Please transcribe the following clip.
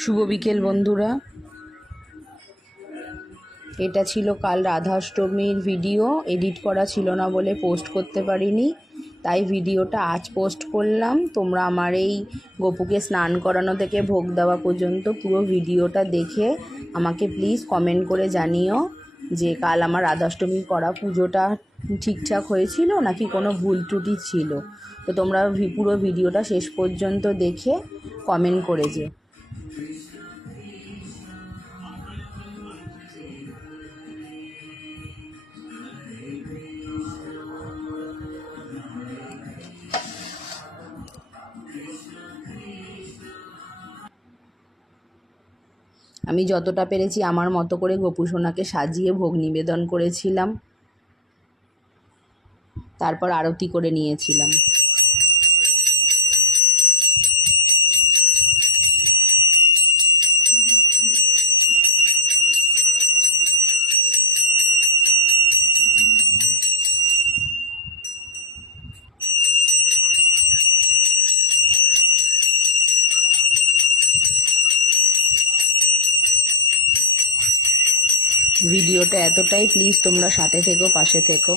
শুভ বিকেল বন্ধুরা। এটা ছিল কাল রাধাষ্টমীর ভিডিও, এডিট করা ছিল না বলে পোস্ট করতে পারিনি, তাই ভিডিওটা আজ পোস্ট করলাম। তোমরা আমার এই গপুকে স্নান করানো থেকে ভোগ দেওয়া পর্যন্ত পুরো ভিডিওটা দেখে আমাকে প্লিজ কমেন্ট করে জানিও যে কাল আমার রাধাষ্টমীর করা পুজোটা ঠিকঠাক হয়েছিল নাকি কোনো ভুল ত্রুটি ছিল। তো তোমরা পুরো ভিডিওটা শেষ পর্যন্ত দেখে কমেন্ট করে যে। আমি যতটা পেরেছি আমার মতো করে গোপু সোনাকে সাজিয়ে ভোগ নিবেদন করেছিলাম, তারপর আরতি করে নিয়েছিলাম। ভিডিওটা এতটাই, প্লিজ তোমরা সাথে থেকো, পাশে থেকো।